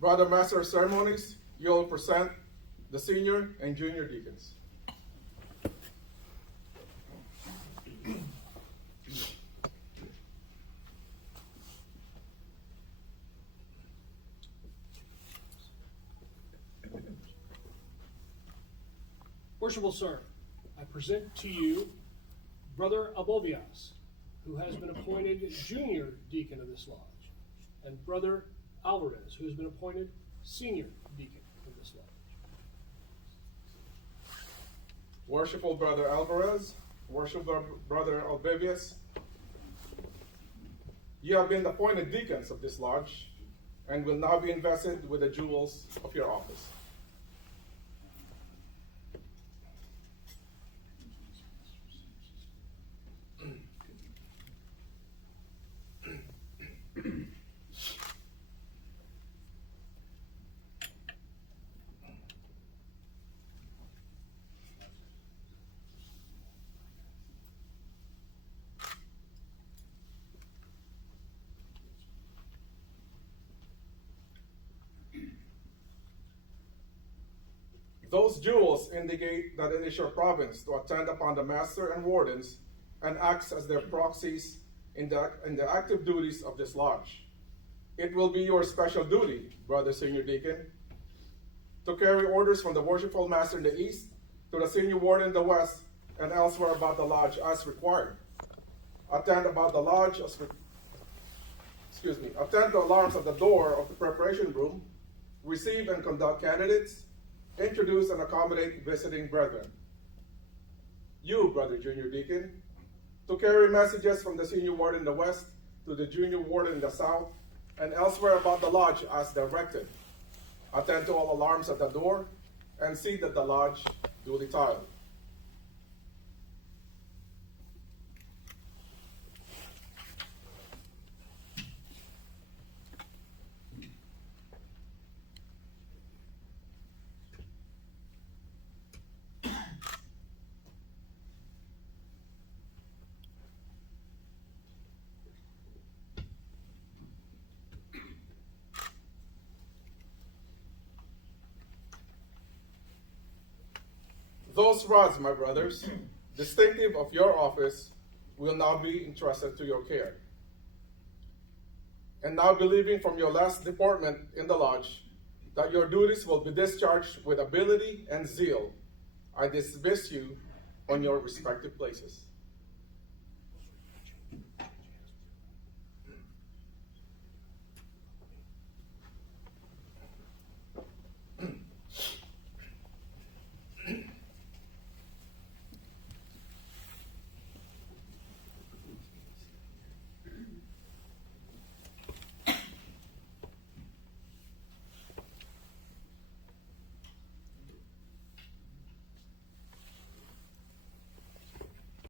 Brother Master of Ceremonies, you'll present the senior and junior deacons. Worshipful sir, I present to you Brother Abovias, who has been appointed junior deacon of this lodge, and Brother Alvarez, who has been appointed senior deacon of this lodge. Worshipful Brother Alvarez, worshipful Brother Albevius, you have been appointed deacons of this lodge and will now be invested with the jewels of your office. Those jewels indicate that it is your province to attend upon the master and wardens and acts as their proxies in the active duties of this lodge. It will be your special duty, Brother Senior Deacon, to carry orders from the worshipful master in the east to the senior warden in the west and elsewhere about the lodge as required. Attend about the lodge attend to alarms at the door of the preparation room, receive and conduct candidates, introduce and accommodate visiting brethren. You, Brother Junior Deacon, to carry messages from the senior warden in the west to the junior warden in the south and elsewhere about the lodge as directed. Attend to all alarms at the door and see that the lodge duly tiled. Those rods, my brothers, distinctive of your office, will now be entrusted to your care. And now believing from your last deportment in the lodge that your duties will be discharged with ability and zeal, I dismiss you on your respective places.